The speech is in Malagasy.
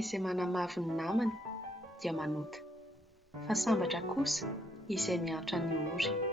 izay manamavy ny namany dia manota, fa sambatra kosa izay miantra ny ory.